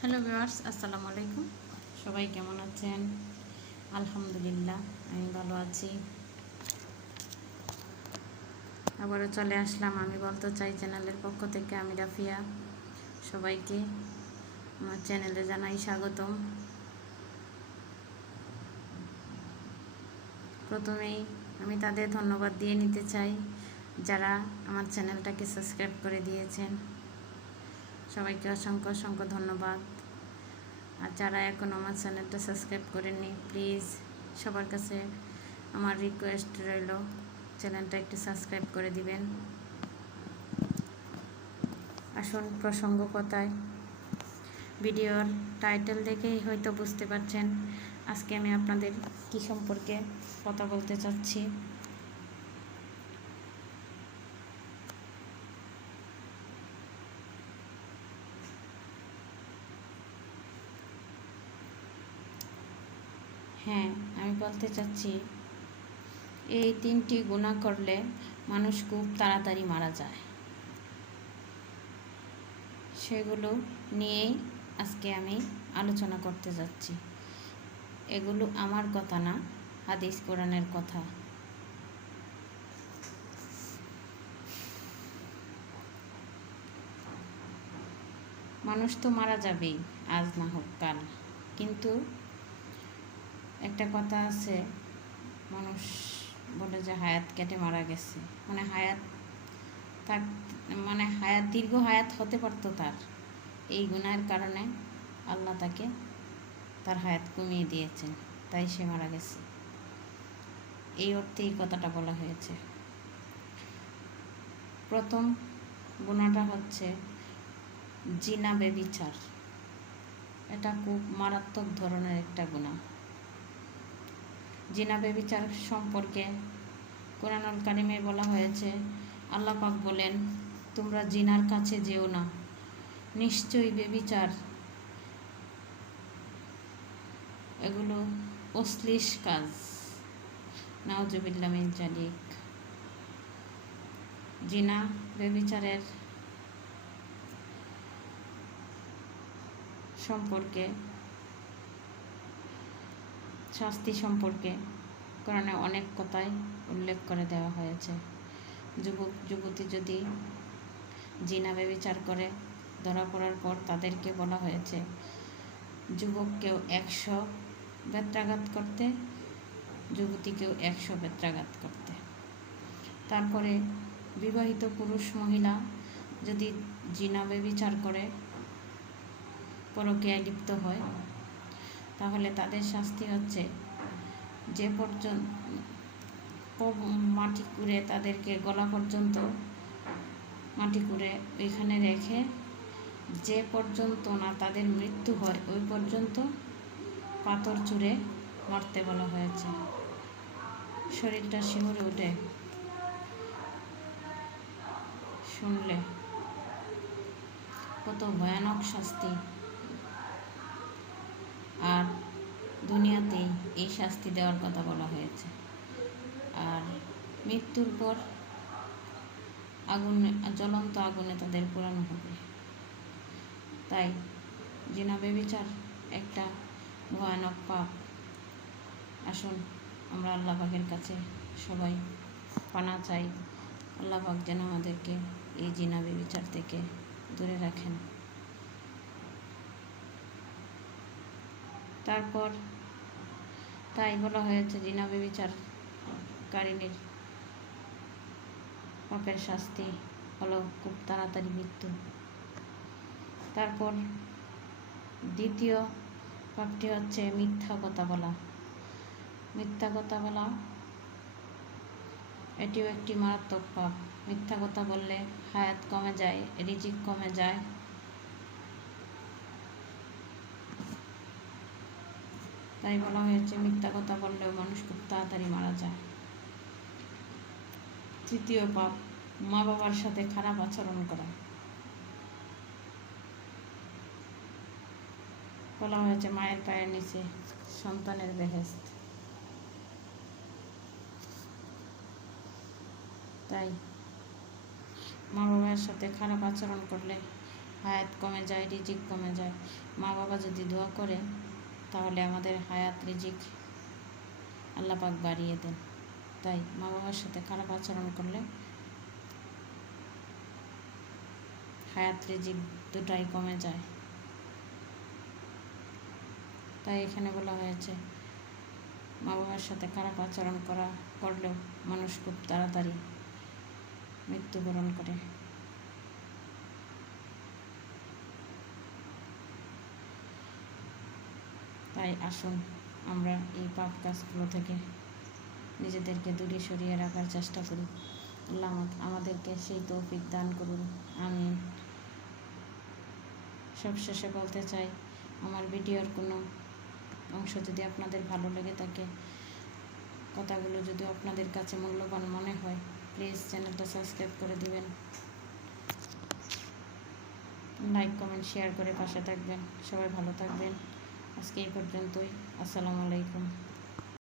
Hello viewers, আসসালামু আলাইকুম। সবাই কেমন আছেন? আলহামদুলিল্লাহ, আমি ভালো আছি। আবারও চলে আসলাম আমি বলতে চাই চ্যানেলের পক্ষ থেকে। আমি রাফিয়া। সবাইকে আমার চ্যানেলে জানাই স্বাগতম। প্রথমেই আমি তাদের ধন্যবাদ দিয়ে নিতে চাই যারা আমার চ্যানেলটাকে সাবস্ক্রাইব করে দিয়েছেন। সবাইকে অসংখ্য অসংখ্য ধন্যবাদ। আর যারা এখন আমার চ্যানেলটা সাবস্ক্রাইব করেননি, প্লিজ সবার কাছে আমার রিকোয়েস্ট রইল, চ্যানেলটা একটু সাবস্ক্রাইব করে দিবেন। আসুন প্রসঙ্গ কথায়। ভিডিওর টাইটেল দেখেই হয়তো বুঝতে পারছেন আজকে আমি আপনাদের কী সম্পর্কে কথা বলতে চাচ্ছি। হ্যাঁ, আমি বলতে চাচ্ছি এই 3টি গুনাহ করলে মানুষ খুব তাড়াতাড়ি মারা যায়। সেগুলো নিয়েই আজকে আমি আলোচনা করতে যাচ্ছি। এগুলো আমার কথা না, হাদিস কোরআনের কথা। মানুষ তো মারা যাবেই, আজ না হোক কাল। কিন্তু একটা কথা আছে, মানুষ বলে যে হায়াত কেটে মারা গেছে, মানে হায়াত থাক, মানে হায়াত দীর্ঘ হায়াত হতে পারতো তার। এই গুনাহের কারণে আল্লাহ তাকে তার হায়াত কমিয়ে দিয়েছেন, তাই সে মারা গেছে। এই অর্থে এই কথাটা বলা হয়েছে। প্রথম গুনাহটা হচ্ছে জিনা ব্যভিচার। এটা খুব মারাত্মক ধরনের একটা গুনাহ। জিনা ব্যভিচার সম্পর্কে কোরআনুল কারিমে বলা হয়েছে, আল্লাহ পাক বলেন, তোমরা জিনার কাছে যেও না, নিশ্চয়ই ব্যভিচার এগুলো অশ্লীল কাজ। নাউজুবিল্লাহ মিন যালিক। জিনা ব্যভিচারের সম্পর্কে শাস্তি সম্পর্কে কোরআনে অনেক কথাই উল্লেখ করে দেওয়া হয়েছে। যুবক যুবতী যদি জিনা ব্যভিচার করে ধরা পড়ার পর তাদেরকে বলা হয়েছে যুবককেও 100 বেত্রাঘাত করতে, যুবতীকেও 100 বেত্রাঘাত করতে। তারপরে বিবাহিত পুরুষ মহিলা যদি জিনা ব্যভিচার করে, পরকীয়ায় লিপ্ত হয়, তাহলে তাদের শাস্তি হচ্ছে যে পর্যন্ত মাটি কুড়ে তাদেরকে গলা পর্যন্ত মাটি কুড়ে ওইখানে রেখে যে পর্যন্ত না তাদের মৃত্যু হয় ওই পর্যন্ত পাথর চুড়ে মরতে বলা হয়েছে। শরীরটা শিহরে ওঠে শুনলে, কত ভয়ানক শাস্তি। আর দুনিয়াতেই এই শাস্তি দেওয়ার কথা বলা হয়েছে। আর মৃত্যুর পর আগুনে, জ্বলন্ত আগুনে তাদের পোড়ানো হবে। তাই জিনা ব্যভিচার একটা ভয়ানক পাপ। আসুন আমরা আল্লাহ পাকের কাছে সবাই পানা চাই, আল্লাহ পাক যেন আমাদেরকে এই জিনা ব্যভিচার থেকে দূরে রাখেন। তারপর তাই বলা হয়েছে জিনা ব্যভিচারকারিনীর পাপের শাস্তি হলো খুব তাড়াতাড়ি মৃত্যু। তারপর দ্বিতীয় পাপটি হচ্ছে মিথ্যা কথা বলা। মিথ্যা কথা বলা এটিও একটি মারাত্মক পাপ। মিথ্যা কথা বললে হায়াত কমে যায়, রিজিক কমে যায়। তাই বলা হয়েছে মিথ্যা কথা বললেও মানুষ খুব তাড়াতাড়ি মারা যায়। তৃতীয় পাপ মা বাবার সাথে খারাপ আচরণ করা। বলা হয়েছে মায়ের পায়ের নিচে সন্তানের বেহেশত। তাই মা বাবার সাথে খারাপ আচরণ করলে হায়াত কমে যায়, রিজিক কমে যায়। মা বাবা যদি দোয়া করে তাহলে আমাদের হায়াত রিজিক আল্লাহ পাক বাড়িয়ে দেন। তাই মা বাবার সাথে খারাপ আচরণ করলে হায়াত রিজিক দুটাই কমে যায়। তাই এখানে বলা হয়েছে মা বাবার সাথে খারাপ আচরণ করলেও মানুষ খুব তাড়াতাড়ি মৃত্যুবরণ করে। তাই আসুন আমরা এই পাপ কাজগুলো থেকে নিজেদেরকে দূরে সরিয়ে রাখার চেষ্টা করি। আল্লাহ আমাদেরকে সেই তৌফিক দান করুন, আমিন। সবশেষে বলতে চাই, আমার ভিডিওর কোনো অংশ যদি আপনাদের ভালো লেগে থাকে, কথাগুলো যদি আপনাদের কাছে মূল্যবান মনে হয়, প্লিজ চ্যানেলটা সাবস্ক্রাইব করে দিবেন, লাইক কমেন্ট শেয়ার করে পাশে থাকবেন। সবাই ভালো থাকবেন। আজকে এই পর্যন্তই। আসসালামু আলাইকুম।